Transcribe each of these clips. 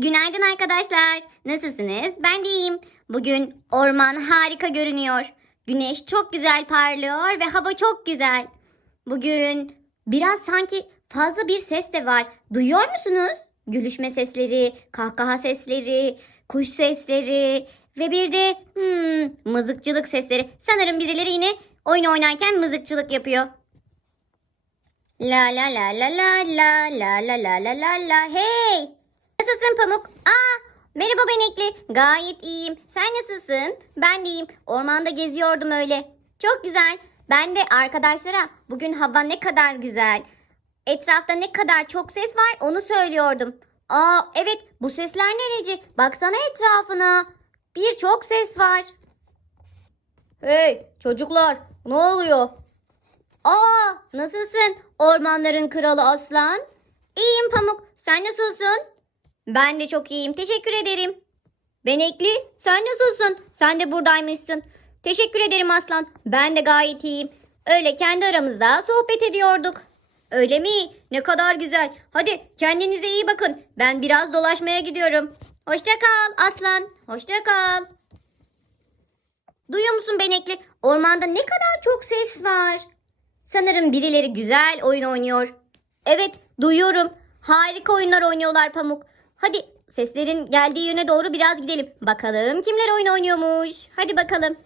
Günaydın arkadaşlar. Nasılsınız? Ben de iyiyim. Bugün orman harika görünüyor. Güneş çok güzel parlıyor ve hava çok güzel. Bugün biraz sanki fazla bir ses de var. Duyuyor musunuz? Gülüşme sesleri, kahkaha sesleri, kuş sesleri ve bir de hmm, mızıkçılık sesleri. Sanırım birileri yine oyun oynarken mızıkçılık yapıyor. La la la la la la la la la la la la hey Nasılsın Pamuk? Aa, merhaba Benekli. Gayet iyiyim. Sen nasılsın? Ben de iyiyim. Ormanda geziyordum öyle. Çok güzel. Ben de arkadaşlara bugün hava ne kadar güzel. Etrafta ne kadar çok ses var onu söylüyordum. Aa evet bu sesler ne Neci? Baksana etrafına. Birçok ses var. Hey çocuklar ne oluyor? Aa nasılsın ormanların kralı aslan? İyiyim Pamuk sen nasılsın? Ben de çok iyiyim. Teşekkür ederim. Benekli, sen nasılsın? Sen de buradaymışsın. Teşekkür ederim Aslan. Ben de gayet iyiyim. Öyle kendi aramızda sohbet ediyorduk. Öyle mi? Ne kadar güzel. Hadi kendinize iyi bakın. Ben biraz dolaşmaya gidiyorum. Hoşça kal Aslan. Hoşça kal. Duyuyor musun Benekli? Ormanda ne kadar çok ses var. Sanırım birileri güzel oyun oynuyor. Evet, duyuyorum. Harika oyunlar oynuyorlar Pamuk. Hadi seslerin geldiği yöne doğru biraz gidelim. Bakalım kimler oyun oynuyormuş. Hadi bakalım.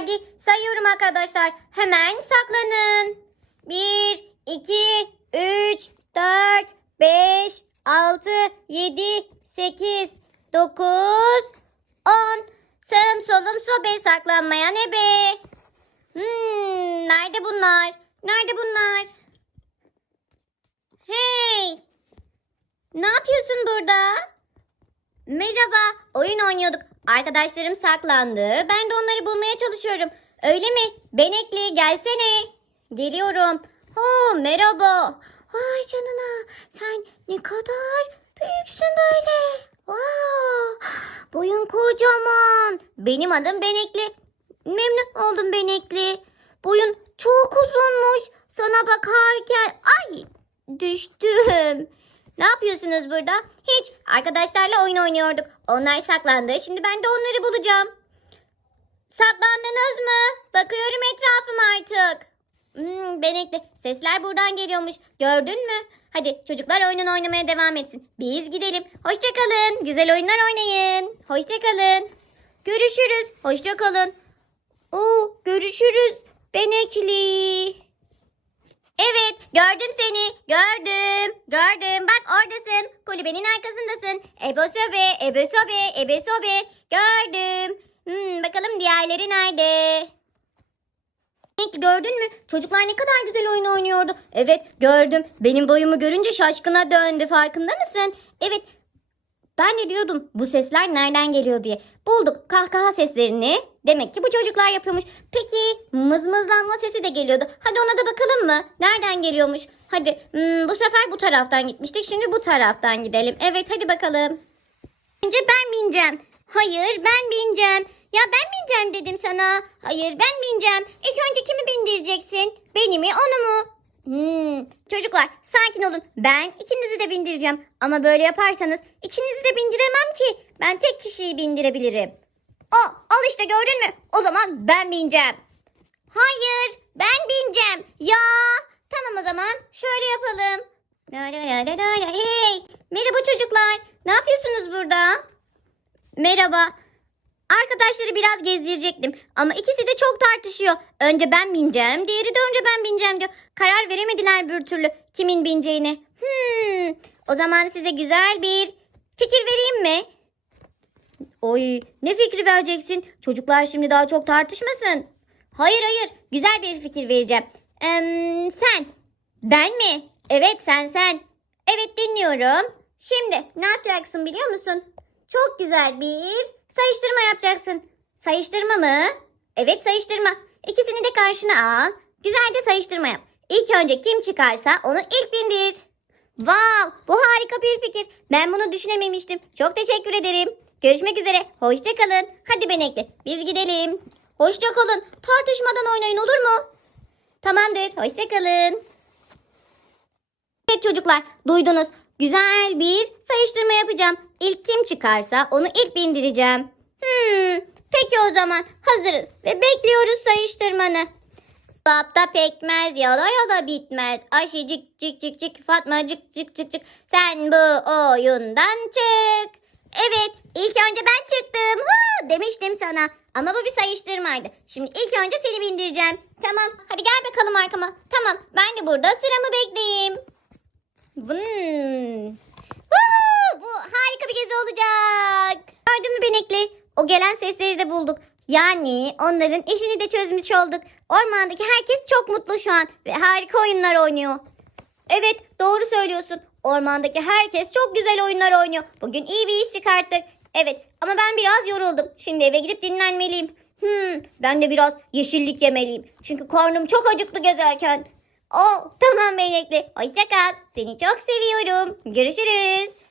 Hadi sayıyorum arkadaşlar. Hemen saklanın. 1, 2, 3, 4, 5, 6, 7, 8, 9, 10. Sağım solum sobe saklanmaya ne be? Hmm, nerede bunlar? Nerede bunlar? Hey! Ne yapıyorsun burada? Merhaba, oyun oynuyorduk. Arkadaşlarım saklandı. Ben de onları bulmaya çalışıyorum. Öyle mi? Benekli gelsene. Geliyorum. Oh, merhaba. Ay canına. Sen ne kadar büyüksün böyle. Wow. Boyun kocaman. Benim adım Benekli. Memnun oldum Benekli. Boyun çok uzunmuş. Sana bakarken ay düştüm. Ne yapıyorsunuz burada? Hiç. Arkadaşlarla oyun oynuyorduk. Onlar saklandı. Şimdi ben de onları bulacağım. Saklandınız mı? Bakıyorum etrafım artık. Hmm, benekli. Sesler buradan geliyormuş. Gördün mü? Hadi çocuklar oyunun oynamaya devam etsin. Biz gidelim. Hoşçakalın. Güzel oyunlar oynayın. Hoşçakalın. Görüşürüz. Hoşçakalın. Oo, görüşürüz. Benekli. Evet gördüm seni. Gördüm gördüm. Bak oradasın. Kulübenin arkasındasın. Ebo sobe ebe sobe ebe sobe. Gördüm. Hmm, bakalım diğerleri nerede? Gördün mü? Çocuklar ne kadar güzel oyun oynuyordu. Evet gördüm. Benim boyumu görünce şaşkına döndü. Farkında mısın? Evet ben de diyordum bu sesler nereden geliyor diye. Bulduk kahkaha seslerini. Demek ki bu çocuklar yapıyormuş. Peki mızmızlanma sesi de geliyordu. Hadi ona da bakalım mı? Nereden geliyormuş? Hadi hmm, bu sefer bu taraftan gitmiştik. Şimdi bu taraftan gidelim. Evet hadi bakalım. Önce ben bineceğim. Hayır ben bineceğim. Ya ben bineceğim dedim sana. Hayır ben bineceğim. İlk önce kimi bindireceksin? Beni mi onu mu? Hmm, çocuklar sakin olun. Ben ikinizi de bindireceğim. Ama böyle yaparsanız ikinizi de bindiremem ki. Ben tek kişiyi bindirebilirim. O, al işte gördün mü? O zaman ben bineceğim. Hayır ben bineceğim. Ya tamam o zaman şöyle yapalım. Hey merhaba çocuklar. Ne yapıyorsunuz burada? Merhaba. Arkadaşları biraz gezdirecektim ama ikisi de çok tartışıyor. Önce ben bineceğim, diğeri de önce ben bineceğim diyor. Karar veremediler bir türlü kimin bineceğini. Hmm, o zaman size güzel bir fikir vereyim mi? Oy, ne fikri vereceksin? Çocuklar şimdi daha çok tartışmasın. Hayır hayır, güzel bir fikir vereceğim. Em, sen, ben mi? Evet sen sen. Evet dinliyorum. Şimdi ne yapacaksın biliyor musun? Çok güzel bir sayıştırma yapacaksın. Sayıştırma mı? Evet sayıştırma. İkisini de karşına al. Güzelce sayıştırma yap. İlk önce kim çıkarsa onu ilk bindir. Vav bu harika bir fikir. Ben bunu düşünememiştim. Çok teşekkür ederim. Görüşmek üzere. Hoşçakalın. Hadi Benekli biz gidelim. Hoşçakalın. Tartışmadan oynayın olur mu? Tamamdır. Hoşçakalın. Evet çocuklar duydunuz. Güzel bir sayıştırma yapacağım. İlk kim çıkarsa onu ilk bindireceğim. Hmm, peki o zaman hazırız ve bekliyoruz sayıştırmanı. Dolapta pekmez yala yala bitmez. Ayşe cik cik cik cik Fatma cik cik cik. Sen bu oyundan çık. Evet ilk önce ben çıktım. Ha, demiştim sana. Ama bu bir sayıştırmaydı. Şimdi ilk önce seni bindireceğim. Tamam hadi gel bakalım arkama. Tamam ben de burada sıramı bekleyeyim. Hmm. Woo, bu harika bir gezi olacak. Gördün mü Benekli? O gelen sesleri de bulduk. Yani onların işini de çözmüş olduk. Ormandaki herkes çok mutlu şu an ve harika oyunlar oynuyor. Evet doğru söylüyorsun. Ormandaki herkes çok güzel oyunlar oynuyor. Bugün iyi bir iş çıkarttık. Evet ama ben biraz yoruldum. Şimdi eve gidip dinlenmeliyim. Hmm, ben de biraz yeşillik yemeliyim. Çünkü karnım çok acıktı gezerken. Oh, tamam Benekli. Hoşça kal. Seni çok seviyorum. Görüşürüz.